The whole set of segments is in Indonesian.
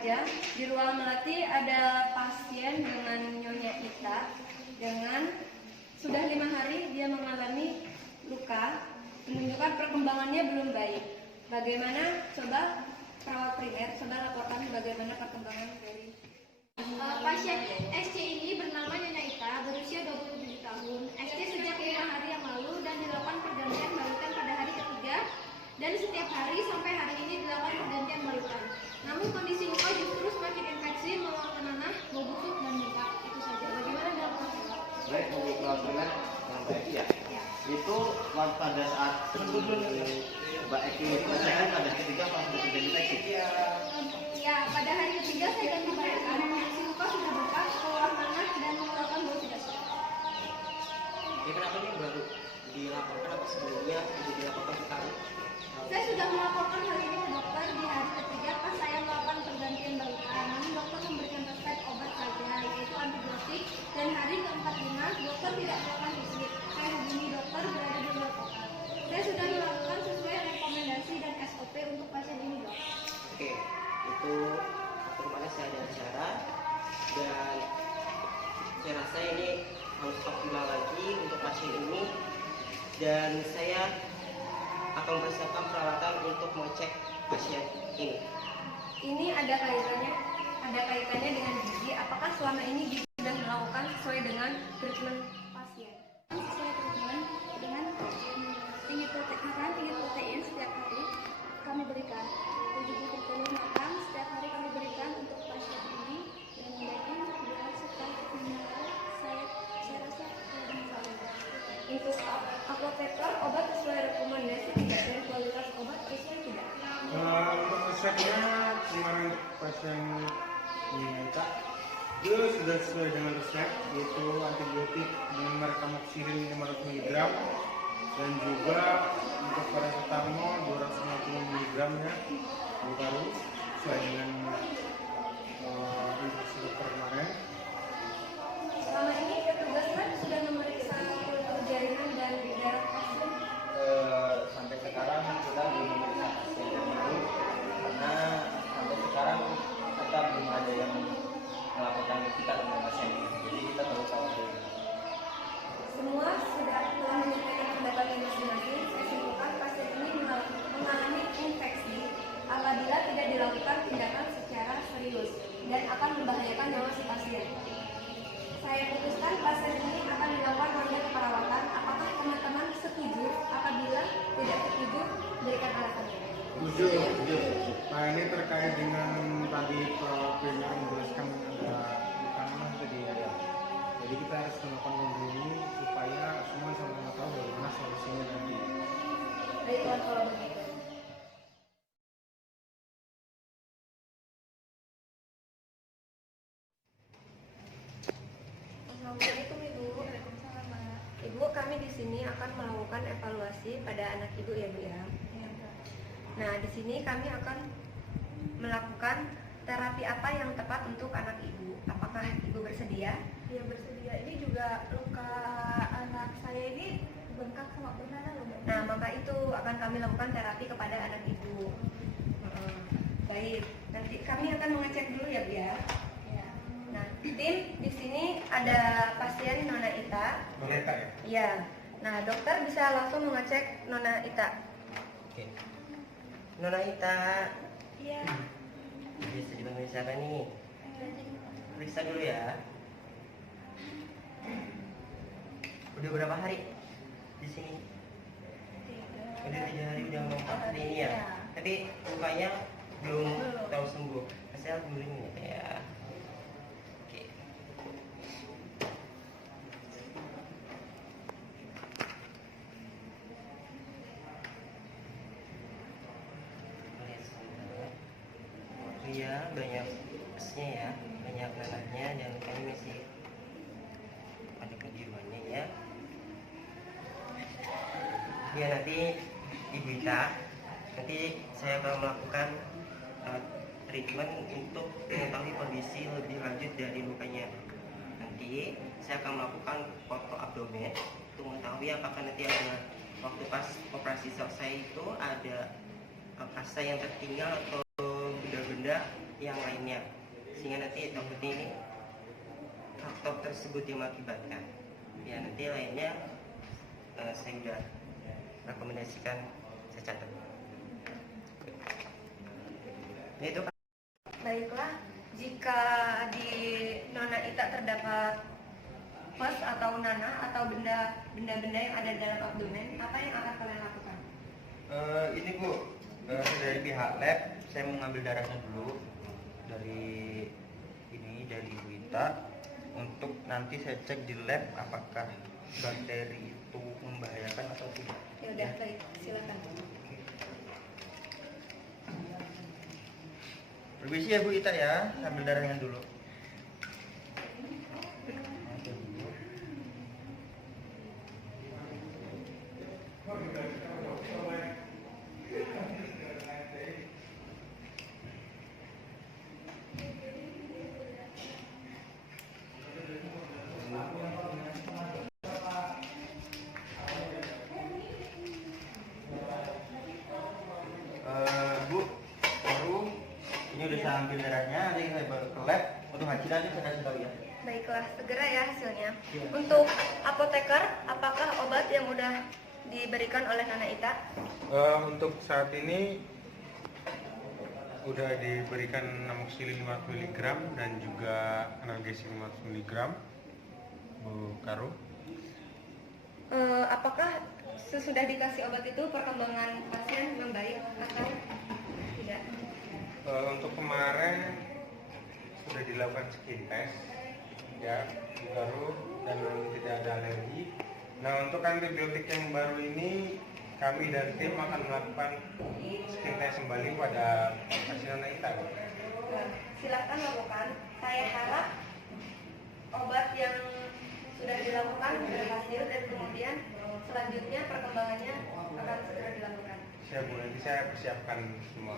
aja. Di ruang melati ada pasien dengan Nyonya Ita dengan sudah 5 hari dia mengalami luka, menunjukkan perkembangannya belum baik. Bagaimana? Coba perawat primer, coba laporkan bagaimana perkembangan dari pasien SC ini bernama Nyonya Ita, berusia 27 tahun. SC sejak 5 hari yang lalu dan dilakukan pergantian balutan pada hari ketiga, dan setiap hari sampai hari ini dilakukan pergantian balutan. Namun kondisi luka justru semakin infeksi, meluapkan nanah, bau busuk dan muka. Itu saja. Bagaimana dilakukan? Baik, untuk perawat primer yang baik ya. Itu pada saat Mbak Eki menyelesaikan pada ketiga pas sudah infeksi. Ya, pada hari ketiga saya ganti balutan. Kondisi luka sudah bekas, keluar nanah dan mengeluarkan bau tidak sedap. Ya, kenapa ini baru dilaporkan apa sebelumnya sudah dilaporkan ke kami? Saya sudah melaporkan hal ini ke dokter di hari ketiga pas saya melakukan pergantian balutan. Namun dokter memberikan resep obat saja, yaitu antibiotik. Dan hari ke-45 dokter tidak melakukan visit. Saya hubungi dokter berada di luar kota. Saya sudah melakukan sesuai rekomendasi dan SOP untuk pasien ini, dok. Oke, itu waktu kemarin saya ada bicara dan saya rasa ini harus optimal lagi untuk pasien ini, dan saya akan mempersiapkan perawatan untuk mengecek pasien ini. ini ada kaitannya dengan gizi. Apakah selama ini gizi sudah melakukan sesuai dengan treatment pasien? Sesuai treatment dengan tinggi protein setiap hari kami berikan 70 kilo makan setiap hari kami berikan untuk pasien ini, dan daging beras serta mineral saya rasa tidak ada masalah. Untuk apoteker, obat sesuai rekomendasi tidak, dan kualitas obat sesuai tidak? Untuk resepnya kemarin untuk pasien Nyonya itu sudah sesuai dengan resep, yaitu antibiotik dengan merek amoxicillin 500 mg dan juga untuk paracetamol 250 mg ya, baru sesuai dengan instruksi dokter kemarin. Selama ini petugas lab sudah memeriksa kultur jaringan dan darah pasien. Sampai sekarang kita belum memeriksa pasien itu karena sampai sekarang kita belum ada yang melaporkan ke kita tentang pasien ini. Jadi kita baru tahu dari Semua sudah telah menyampaikan pendapatnya masing-masing. Saya simpulkan pasien ini mengalami infeksi apabila tidak dilakukan tindakan secara serius dan akan membahayakan nyawa si pasien. Saya putuskan pasien ini akan dilakukan ronde keperawatan. Apakah teman-teman setuju? Apabila tidak setuju, berikan alasannya. Setuju. Nah, ini terkait dengan tadi perawat primer menjelaskan ada bukan mah tadi ya. Jadi kita harus melakukan ronde ini supaya semua sama-sama tahu bagaimana solusinya nanti. Baiklah kalau begitu. Assalamualaikum Ibu. Waalaikumsalam, Mbak. Ibu, kami di sini akan melakukan evaluasi pada anak Ibu ya, Bu ya. Nah, di sini kami akan melakukan terapi apa yang tepat untuk anak Ibu. Apakah Ibu bersedia? Ya, bersedia. Ini juga luka anak saya ini bengkak sama bernanah loh, Mbak. Nah, maka itu akan kami lakukan terapi kepada anak Ibu. Baik, nanti kami akan mengecek dulu ya, Bu ya. Ya. Nah, tim di sini ada pasien Nona Ita. Nona Ita ya? Iya. Nah, dokter bisa langsung mengecek Nona Ita. Oke. Nona Ita, Iya. bisa dibantu siapa nih? Periksa dulu ya. Udah berapa hari di sini? Udah 3 hari, udah 4 hari ini ya. Tapi lukanya belum tahu sembuh. Saya dulu ini ya. Oke. Lihat sebentar. Iya, banyak esnya ya, banyak nanahnya, dan lukanya masih ada kebiruannya ya. Ya, nanti Ibu Ita, nanti saya akan melakukan treatment untuk mengetahui kondisi lebih lanjut dari lukanya. Nanti saya akan melakukan foto abdomen untuk mengetahui apakah nanti ada waktu pas operasi selesai itu ada kasta yang tertinggal atau benda-benda yang lainnya, sehingga nanti takutnya ini faktor tersebut yang mengakibatkan. Ya nanti lainnya saya sudah rekomendasikan, saya catat. Itu Baiklah, jika di Nona Ita terdapat pus atau nanah atau benda-benda yang ada dalam abdomen, apa yang akan kalian lakukan? Ini Bu, dari pihak lab saya mau ngambil darahnya dulu dari Ibu Ita, untuk nanti saya cek di lab apakah bakteri itu membahayakan atau tidak. Ya udah, baik, silakan. Permisi ya Bu Ita ya, ambil darahnya dulu. Bu, baru ini udah saya ambil darahnya, nanti saya bawa ke lab untuk hasilnya saya kasih tahu ya. Baiklah, segera ya hasilnya. Iya. Untuk apoteker, apakah obat yang udah diberikan oleh Nona Ita? Untuk saat ini udah diberikan amoxicillin 5 mg dan juga analgesia 5 mg, Bu Karo. Apakah sesudah dikasih obat itu perkembangan pasien membaik atau tidak? Untuk kemarin sudah dilakukan skin test ya, baru dan tidak ada alergi. Nah, untuk antibiotik yang baru ini kami dan tim akan melakukan skin test kembali pada pasien Nona Ita. Nah, silakan lakukan. Saya harap obat yang sudah dilakukan berhasil dan kemudian selanjutnya perkembangannya akan segera dilakukan. Siap Bu, nanti saya persiapkan semua.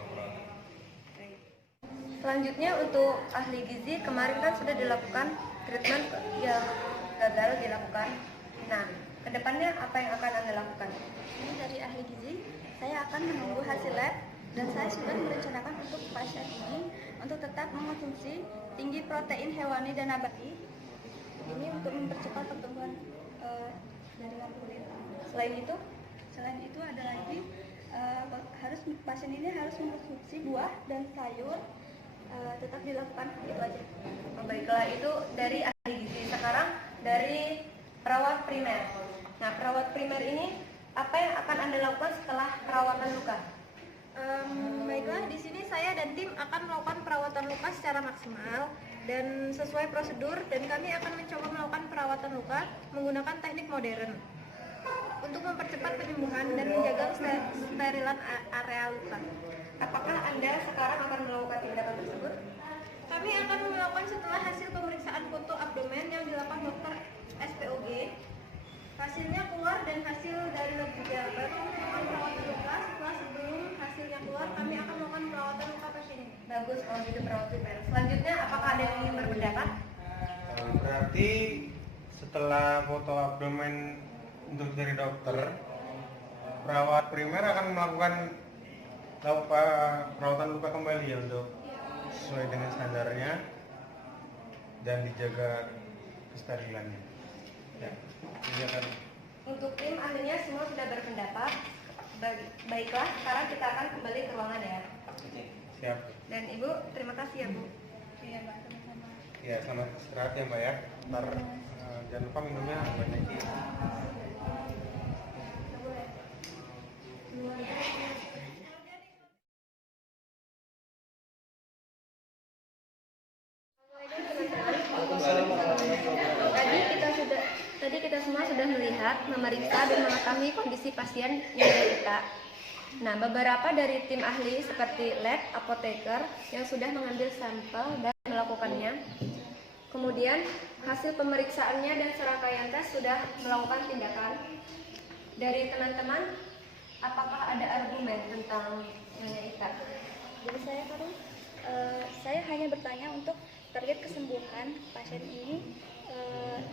Selanjutnya untuk ahli gizi, kemarin kan sudah dilakukan treatment yang gagal dilakukan. Nah, kedepannya apa yang akan Anda lakukan? Ini dari ahli gizi, saya akan menunggu hasil lab dan saya sudah merencanakan untuk pasien ini untuk tetap mengonsumsi tinggi protein hewani dan nabati. Ini untuk mempercepat pertumbuhan jaringan kulit. Selain itu ada lagi pasien ini harus mengkonsumsi buah dan sayur, tetap dilakukan itu aja. Oh, baiklah, itu dari ahli gizi. Sekarang dari perawat primer. Nah, perawat primer ini apa yang akan Anda lakukan setelah perawatan luka? Baiklah, di sini saya dan tim akan melakukan perawatan luka secara maksimal dan sesuai prosedur, dan kami akan mencoba melakukan perawatan luka menggunakan teknik modern untuk mempercepat penyembuhan dan menjaga sterilan area luka. Apakah Anda sekarang akan melakukan tindakan tersebut? Kami akan melakukan setelah hasil pemeriksaan foto abdomen yang dilakukan dokter SPOG. Hasilnya keluar dan hasil dari lab juga. Baru melakukan perawatan luka. Setelah sebelum hasilnya keluar, kami akan melakukan perawatan luka pasien ini. Bagus, kalau gitu perawat primer. Selanjutnya, apakah ada yang ingin berpendapat? Berarti setelah foto abdomen untuk dari dokter, perawat primer akan melakukan perawatan luka kembali ya, untuk sesuai dengan standarnya dan dijaga kesterilannya. Ya, silakan. Untuk tim ahlinya semua sudah berpendapat. Baiklah, sekarang kita akan kembali ke ruangan ya. Siap. Dan Ibu, terima kasih ya Bu. Iya, Mbak, sama-sama. Ya, selamat istirahat ya Mbak ya. Ntar jangan lupa minumnya banyak. Tadi kita semua sudah melihat, memeriksa dan mengetahui kondisi pasien Nona Ita. Nah, beberapa dari tim ahli seperti lab, apoteker yang sudah mengambil sampel dan melakukannya. Kemudian hasil pemeriksaannya dan serangkaian tes sudah melakukan tindakan. Dari teman-teman, apakah ada argumen tentang Nona Ita? Jadi saya hanya bertanya untuk target kesembuhan pasien ini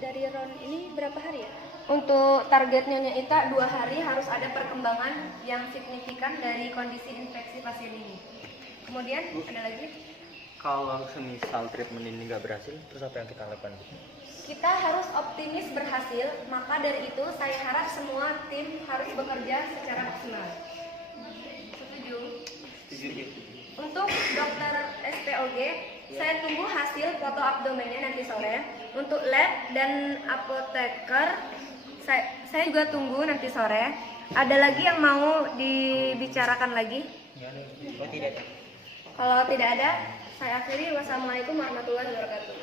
dari round ini berapa hari ya? Untuk target Nyonya Ita 2 hari harus ada perkembangan yang signifikan dari kondisi infeksi pasien ini. Kemudian ada lagi? Kalau semisal treatment ini nggak berhasil, terus apa yang kita lakukan? Kita harus optimis berhasil, maka dari itu saya harap semua tim harus bekerja secara maksimal. Setuju? Setuju. Untuk dokter SPOG, saya tunggu hasil foto abdomennya nanti sore. Untuk lab dan apoteker, saya juga tunggu nanti sore. Ada lagi yang mau dibicarakan lagi? Oh tidak. Kalau tidak ada, saya akhiri. Wassalamualaikum warahmatullahi wabarakatuh.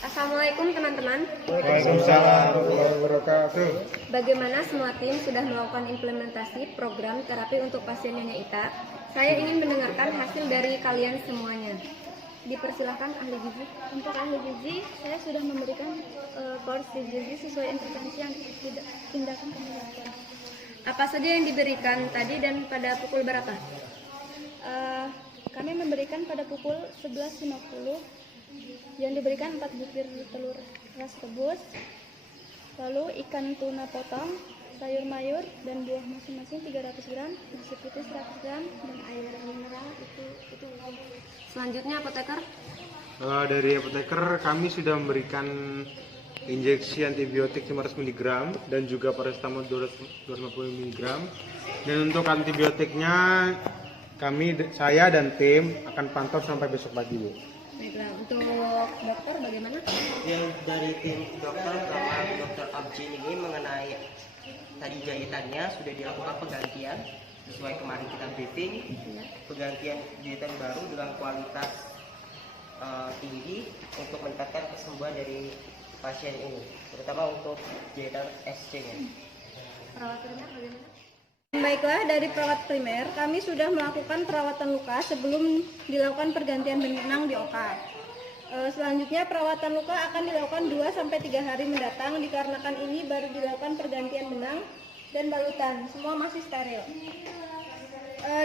Assalamualaikum teman-teman. Waalaikumsalam warahmatullahi wabarakatuh. Bagaimana semua tim sudah melakukan implementasi program terapi untuk pasien Nyonya Ita? Saya ingin mendengarkan hasil dari kalian semuanya. Dipersilahkan ahli gizi. Untuk ahli gizi, saya sudah memberikan porsi gizi sesuai intervensi yang tindakan kami lakukan. Apa saja yang diberikan tadi dan pada pukul berapa? Kami memberikan pada pukul 11.50 yang diberikan 4 butir telur ras rebus, lalu ikan tuna potong, sayur mayur dan buah masing-masing 300 gram, nasi putih 100 gram, dan air mineral itu. Selanjutnya apoteker. Dari apoteker kami sudah memberikan injeksi antibiotik 500 mg dan juga paracetamol 250 mg. Dan untuk antibiotiknya saya dan tim akan pantau sampai besok pagi, Bu. Baiklah, untuk dokter bagaimana? Yang dari tim dokter sama dokter Abjin ini mengenai tadi jahitannya sudah dilakukan penggantian sesuai kemarin kita briefing. Penggantian jahitan baru dengan kualitas tinggi untuk meningkatkan kesembuhan dari pasien ini, terutama untuk jahitan SC-nya. Perawat primer bagaimana? Baiklah, dari perawat primer, kami sudah melakukan perawatan luka sebelum dilakukan pergantian benang di OK. Selanjutnya, perawatan luka akan dilakukan 2-3 hari mendatang, dikarenakan ini baru dilakukan pergantian benang dan balutan, semua masih steril.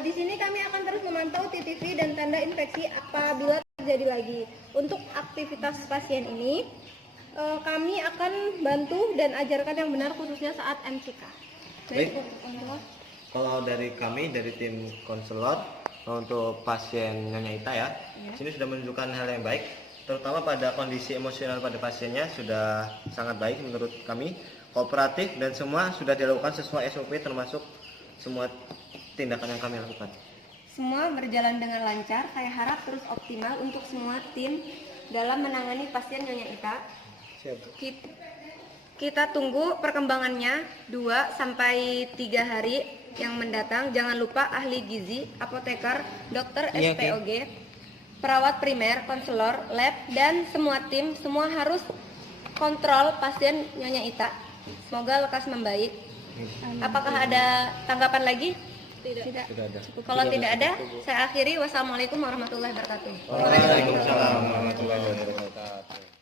Di sini kami akan terus memantau TTV dan tanda infeksi apabila terjadi lagi. Untuk aktivitas pasien ini, kami akan bantu dan ajarkan yang benar khususnya saat MCK. Baik. Kalau dari kami dari tim konselor untuk pasien Nyonya Ita ya, sini sudah menunjukkan hal yang baik, terutama pada kondisi emosional pada pasiennya sudah sangat baik menurut kami, kooperatif dan semua sudah dilakukan sesuai SOP termasuk semua tindakan yang kami lakukan. Semua berjalan dengan lancar. Saya harap terus optimal untuk semua tim dalam menangani pasien Nyonya Ita. Kita tunggu perkembangannya 2-3 hari yang mendatang. Jangan lupa ahli gizi, apoteker, dokter SPOG, perawat primer, konselor, lab, dan semua tim, semua harus kontrol pasien Nyonya Ita. Semoga lekas membaik. Apakah ada tanggapan lagi? Tidak. Kalau tidak ada, saya akhiri. Wassalamualaikum warahmatullahi wabarakatuh. Waalaikumsalam warahmatullahi wabarakatuh.